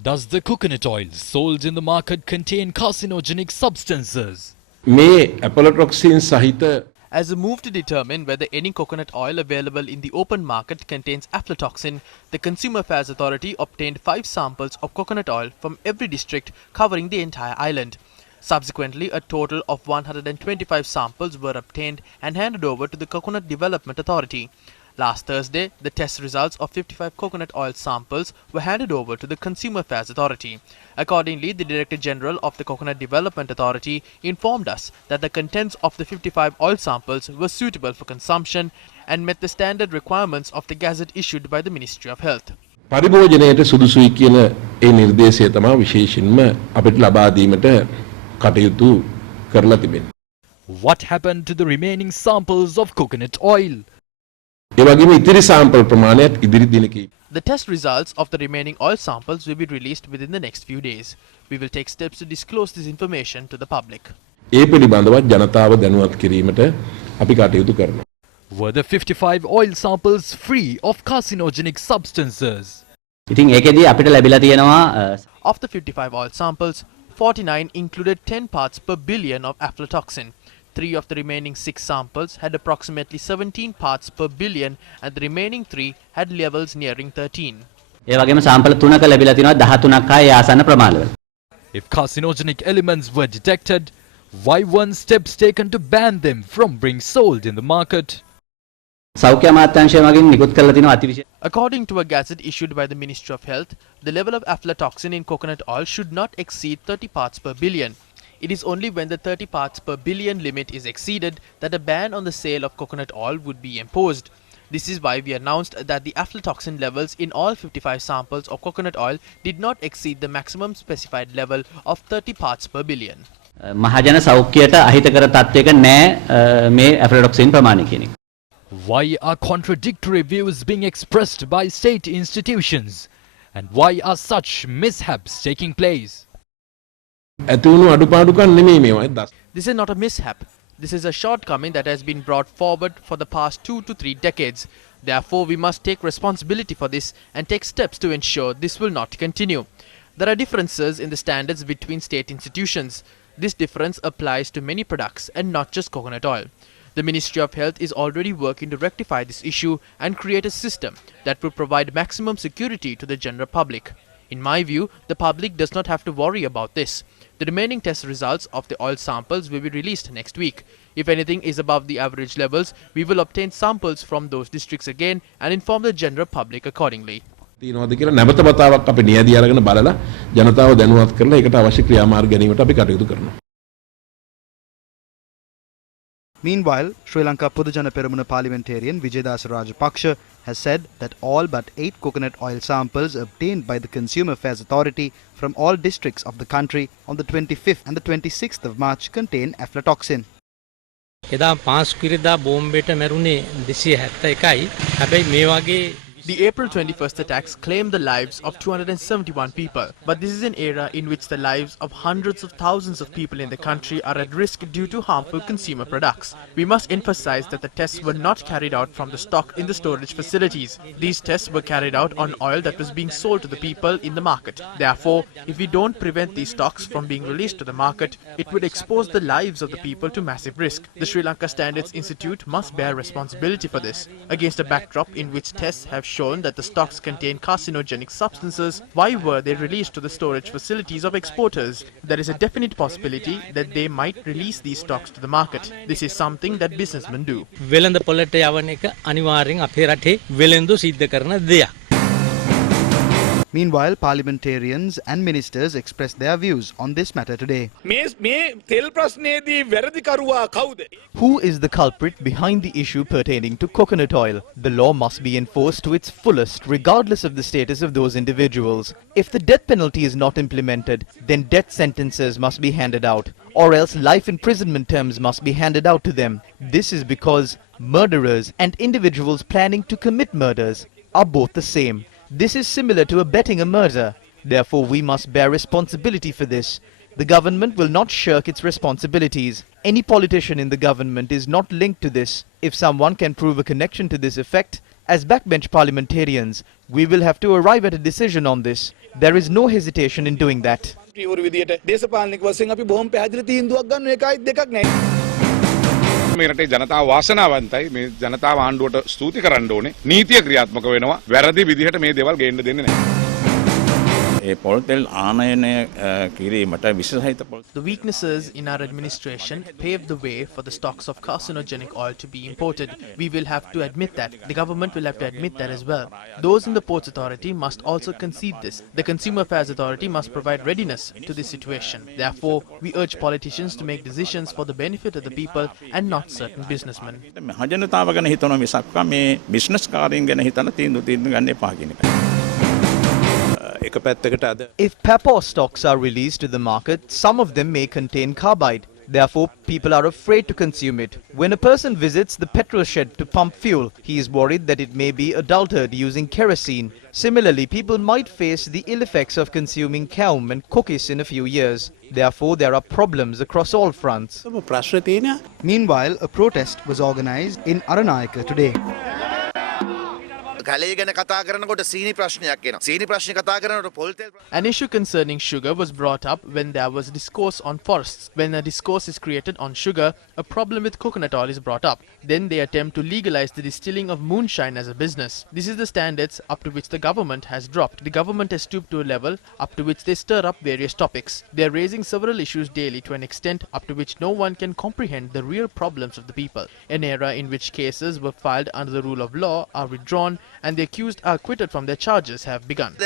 Does the coconut oil sold in the market contain carcinogenic substances? මේ Aflatoxin සහිත As a move to determine whether any coconut oil available in the open market contains aflatoxin, the Consumer Affairs Authority obtained 5 samples of coconut oil from every district covering the entire island. Subsequently, a total of 125 samples were obtained and handed over to the Coconut Development Authority. Last Thursday, the test results of 55 coconut oil samples were handed over to the Consumer Affairs Authority. Accordingly, the Director General of the Coconut Development Authority informed us that the contents of the 55 oil samples were suitable for consumption and met the standard requirements of the gazette issued by the Ministry of Health. පරිභෝජනයට සුදුසුයි කියන ඒ නිර්දේශය තමයි විශේෂයෙන්ම අපිට ලබා දීමට කටයුතු කරලා තිබෙන්නේ. What happened to the remaining samples of coconut oil? ඒ වගේම ඉතිරි සාම්පල් ප්‍රමාණයත් ඉදිරි දිනකී The test results of the remaining oil samples will be released within the next few days. We will take steps to disclose this information to the public. ඒ පිළිබඳව ජනතාව දැනුවත් කිරීමට අපි කටයුතු කරනවා. Were the 55 oil samples free of carcinogenic substances? ඉතින් ඒකෙදී අපිට ලැබිලා තියෙනවා Of the 55 oil samples, 49 included 10 parts per billion of aflatoxin. 3 of the remaining 6 samples had approximately 17 parts per billion and the remaining 3 had levels nearing 13. ඒ වගේම sample 3ක ලැබිලා තිනවා 13ක් ආයේ ආසන්න ප්‍රමාණවල. If carcinogenic elements were detected, why weren't steps taken to ban them from being sold in the market? සෞඛ්‍ය අමාත්‍යාංශය මගින් නිකුත් කරලා තිනවා අතිවිශේෂ According to a gazette issued by the Ministry of Health, the level of aflatoxin in coconut oil should not exceed 30 parts per billion. It is only when the 30 parts per billion limit is exceeded that a ban on the sale of coconut oil would be imposed. This is why we announced that the aflatoxin levels in all 55 samples of coconut oil did not exceed the maximum specified level of 30 parts per billion. මහජන සෞඛ්‍යයට අහිතකර තත්ත්වයක නෑ මේ ඇෆ්ලටොක්සින් ප්‍රමාණය කියන එක. Why are contradictory views being expressed by state institutions? And why are such mishaps taking place? ඇති වුණු අඩුපාඩුකම් නෙමෙයි මේවා. This is not a mishap. This is a shortcoming that has been brought forward for the past 2 to 3 decades. Therefore, we must take responsibility for this and take steps to ensure this will not continue. There are differences in the standards between state institutions. This difference applies to many products and not just coconut oil. The Ministry of Health is already working to rectify this issue and create a system that will provide maximum security to the general public. In my view, the public does not have to worry about this. The remaining test results of the oil samples will be released next week. If anything is above the average levels, we will obtain samples from those districts again and inform the general public accordingly. තියෙනවද කියලා නැවත වතාවක් අපි නියැදී අරගෙන බලලා ජනතාව දැනුවත් කරලා ඒකට අවශ්‍ය ක්‍රියාමාර්ග ගැනීමට අපි කටයුතු කරනවා. Meanwhile, Sri Lanka Podujana Peramuna parliamentarian Vijaydas Rajapaksa has said that all but 8 coconut oil samples obtained by the Consumer Affairs Authority from all districts of the country on the 25th and the 26th of March contain aflatoxin. එදා 5 කිරිදා බෝම්බේට මැරුණේ 271යි. හැබැයි මේ වගේ The April 21st attacks claimed the lives of 271 people, but this is an era in which the lives of hundreds of thousands of people in the country are at risk due to harmful consumer products. We must emphasize that the tests were not carried out from the stock in the storage facilities. These tests were carried out on oil that was being sold to the people in the market. Therefore, if we don't prevent these stocks from being released to the market, it would expose the lives of the people to massive risk. The Sri Lanka Standards Institute must bear responsibility for this. Against a backdrop in which tests have shown that the stocks contain carcinogenic substances, why were they released to the storage facilities of exporters? There is a definite possibility that they might release these stocks to the market. This is something that businessmen do. වෙළඳ පොළට යවන එක අනිවාර්යෙන් අපේ රටේ වෙළඳු සිද්ධ කරන දෙයක්. Meanwhile, parliamentarians and ministers expressed their views on this matter today. Who is the culprit behind the issue pertaining to coconut oil? The law must be enforced to its fullest, regardless of the status of those individuals. If the death penalty is not implemented, then death sentences must be handed out, or else life imprisonment terms must be handed out to them. This is because murderers and individuals planning to commit murders are both the same. This is similar to abetting a murder. Therefore, we must bear responsibility for this. The government will not shirk its responsibilities. Any politician in the government is not linked to this. If someone can prove a connection to this effect, as backbench parliamentarians, we will have to arrive at a decision on this. there is no hesitation in doing that. පියවර විදියට දේශපාලනික වශයෙන් අපි බොහොම පැහැදිලි තීන්දුවක් ගන්න එකයි දෙකක් නැහැ. මේ රටේ ජනතාව වාසනාවන්තයි. මේ ජනතාව ආණ්ඩුවට ස්තුති කරන්න ඕනේ. නීතිය ක්‍රියාත්මක වෙනවා. වැරදි විදිහට මේ දේවල් ගේන්න දෙන්නේ නැහැ. The weaknesses in our administration paved the way for the stocks of carcinogenic oil to be imported. We will have to admit that. The government will have to admit that as well. Those in the Ports Authority must also concede this. The Consumer Affairs Authority must provide readiness to this situation. Therefore, we urge politicians to make decisions for the benefit of the people and not certain businessmen. If pepper stocks are released to the market, some of them may contain carbide. Therefore, people are afraid to consume it. When a person visits the petrol shed to pump fuel, he is worried that it may be adulterated using kerosene. Similarly, people might face the ill effects of consuming kaum and cookies in a few years. Therefore, there are problems across all fronts. Meanwhile, a protest was organized in Aranayaka today. An issue concerning sugar was brought up when there was discourse on forests. When a discourse is created on sugar, a problem with coconut oil is brought up. Then they attempt to legalize the distilling of moonshine as a business. This is the standards up to which the government has dropped. The government has stooped to a level up to which they stir up various topics. They are raising several issues daily to an extent up to which no one can comprehend the real problems of the people. An era in which cases were filed under the rule of law are withdrawn and the accused are acquitted from their charges have begun.